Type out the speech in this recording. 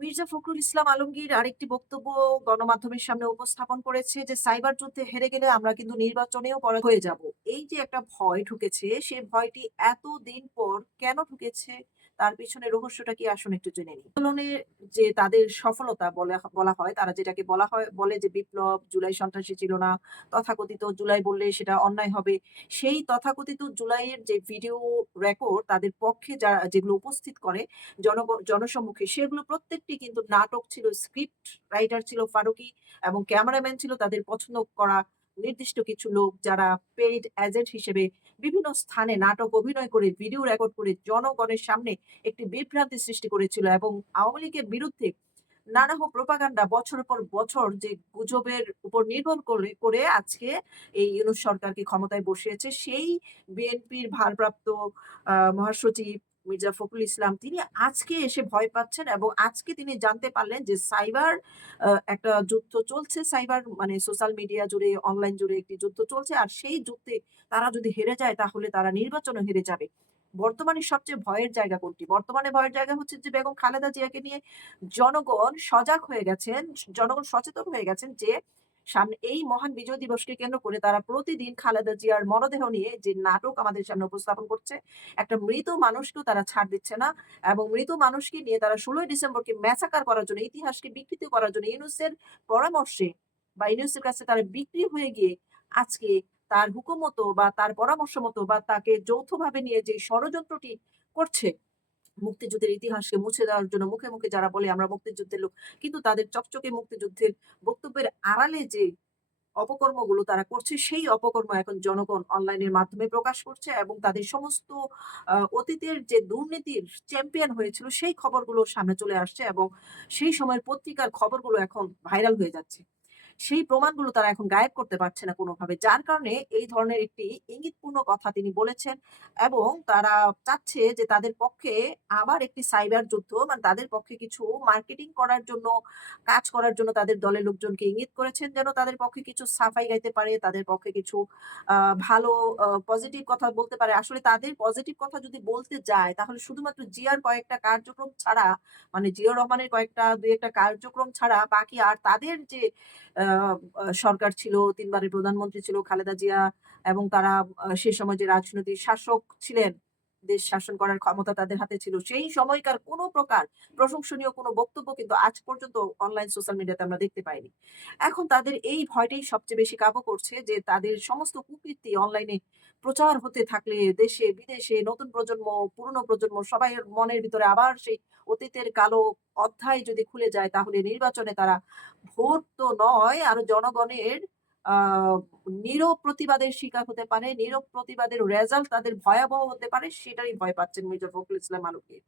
মির্জা ফখরুল ইসলাম আলমগীর আরেকটি বক্তব্য গণমাধ্যমের সামনে উপস্থাপন করেছে যে সাইবার যুদ্ধে হেরে গেলে আমরা কিন্তু নির্বাচনেও হয়ে যাব। এই যে একটা ভয় ঢুকেছে, সে ভয়টি এতদিন পর কেন ঢুকেছে? তার পিছনে রহস্যটা কি আসুন একটু জেনে নিই। আন্দোলনের যে তাদের সফলতা বলা হয়, তারা যেটাকে বলে যে বিপ্লব, জুলাই সন্ত্রাসী ছিল না, তথাকথিত জুলাই বললে সেটা অন্যায় হবে। সেই তথাকথিত জুলাইয়ের যে ভিডিও রেকর্ড তাদের পক্ষে যেগুলো উপস্থিত করে জনসম্মুখে সেগুলো প্রত্যেকটি কিন্তু নাটক ছিল, স্ক্রিপ্ট রাইটার ছিল ফারুকী এবং ক্যামেরাম্যান ছিল তাদের পছন্দ করা নির্দিষ্ট কিছু লোক যারা পেইড এজেন্ট হিসেবে বিভিন্ন স্থানে নাটক অভিনয় করে ভিডিও রেকর্ড করে জনগণের সামনে একটি বিভ্রান্তি সৃষ্টি করেছিল এবং আওয়ামী লীগের বিরুদ্ধে নানা প্রোপাগান্ডা বছরের পর বছর যে গুজবের উপর নির্ভর করে আজকে এই ইউনূস সরকারকে ক্ষমতায় বসিয়েছে সেই বিএনপির ভারপ্রাপ্ত মহাসচিব মির্জা ফখরুল ইসলাম তিনি আজকে এসে ভয় পাচ্ছেন এবং আজকে তিনি জানতে পারলেন যে সাইবার একটা যুদ্ধ চলছে। সাইবার মানে সোশ্যাল মিডিয়া জুড়ে, অনলাইন জুড়ে একটি যুদ্ধ চলছে। আর সেই যুদ্ধে তারা যদি হেরে যায় তাহলে তারা নির্বাচনেও হেরে যাবে। বর্তমানে সবচেয়ে ভয়ের জায়গা কোনটি? বর্তমানে ভয়ের জায়গা হচ্ছে যে বেগম খালেদা জিয়াকে নিয়ে জনগণ সজাগ হয়ে গেছেন, জনগণ সচেতন হয়ে গেছেন যে সামনে এই মহান বিজয় দিবসকে কেন্দ্র করে তারা প্রতিদিন খালেদা জিয়ার মরদেহ নিয়ে যে নাটক আমাদের সামনে উপস্থাপন করছে, একটা মৃত মানুষকেও তারা ছাড় দিচ্ছে না এবং মৃত মানুষকে নিয়ে তারা ১৬ই ডিসেম্বরকে ম্যাসাকার করার জন্য, ইতিহাসকে বিকৃত করার জন্য ইউনূসের পরামর্শে বা ইউনূসের কাছে তারা বিক্রি হয়ে গিয়ে আজকে তার হুকুম মতো বা তার পরামর্শ মতো বা তাকে যৌথভাবে নিয়ে যে ষড়যন্ত্রটি করছে মুক্তিযুদ্ধের ইতিহাসকে মুছে দেওয়ার জন্য মুখে যারা বলে আমরা মুক্তিযুদ্ধের লোক। কিন্তু তাদের চকচকে মুক্তিযুদ্ধের বক্তব্যের আড়ালে যে অপকর্মগুলো তারা করছে, সেই অপকর্ম এখন জনগণ অনলাইনের মাধ্যমে প্রকাশ করছে এবং তাদের সমস্ত অতীতের যে দুর্নীতির চ্যাম্পিয়ন হয়েছিল, সেই খবরগুলো সামনে চলে আসছে এবং সেই সময়ের পত্রিকার খবরগুলো এখন ভাইরাল হয়ে যাচ্ছে। সেই প্রমাণগুলো তারা এখন গায়েব করতে পারছে না কোনোভাবে। যার কারণে এই ধরনের একটি ইঙ্গিতপূর্ণ কথা তিনি বলেছেন এবং তারা চাচ্ছে যে তাদের পক্ষে আবার একটি সাইবার যুদ্ধ মানে তাদের পক্ষে কিছু মার্কেটিং করার জন্য, কাজ করার জন্য তাদের দলের লোকজনকে ইঙ্গিত করেছেন যেন তাদের পক্ষে কিছু সাফাই গাইতে পারে, তাদের পক্ষে কিছু ভালো পজিটিভ কথা বলতে পারে। আসলে তাদের পজিটিভ কথা যদি বলতে যায় তাহলে শুধুমাত্র জিয়ার কয়েকটা কার্যক্রম ছাড়া মানে জিয়াউর রহমানের ২ ১ টা কার্যক্রম ছাড়া বাকি আর তাদের যে আ আ সরকার ছিল, ৩ বারের প্রধানমন্ত্রী ছিল খালেদা জিয়া এবং তারা সে সময় যে রাজনৈতিক শাসক ছিলেন, দেশ শাসন করার ক্ষমতা তাদের হাতে ছিল। সেই সময়কার কোন প্রকার প্রশংসনীয় কোন বক্তব্য কিন্তু আজ পর্যন্ত অনলাইন সোশ্যাল মিডিয়াতে আমরা দেখতে পাইনি। এখন তাদের এই ভয়টাই সবচেয়ে বেশি কাবু করছে যে তাদের সমস্ত কুকীর্তি অনলাইনে প্রচার হতে থাকলে দেশে বিদেশে নতুন প্রজন্ম, পুরনো প্রজন্ম সবাই এর মনের ভিতরে আবার সেই অতীতের কালো অধ্যায় যদি খুলে যায় তাহলে নির্বাচনে তারা ভোট তো নয় আরো জনগণের আ নীরব প্রতিবাদের শিকার হতে পারে। নীরব প্রতিবাদের রেজাল্ট তাদের ভয়াবহ হতে পারে সেটারই ভয় পাচ্ছেন মির্জা ফখরুল ইসলাম আলমগীর।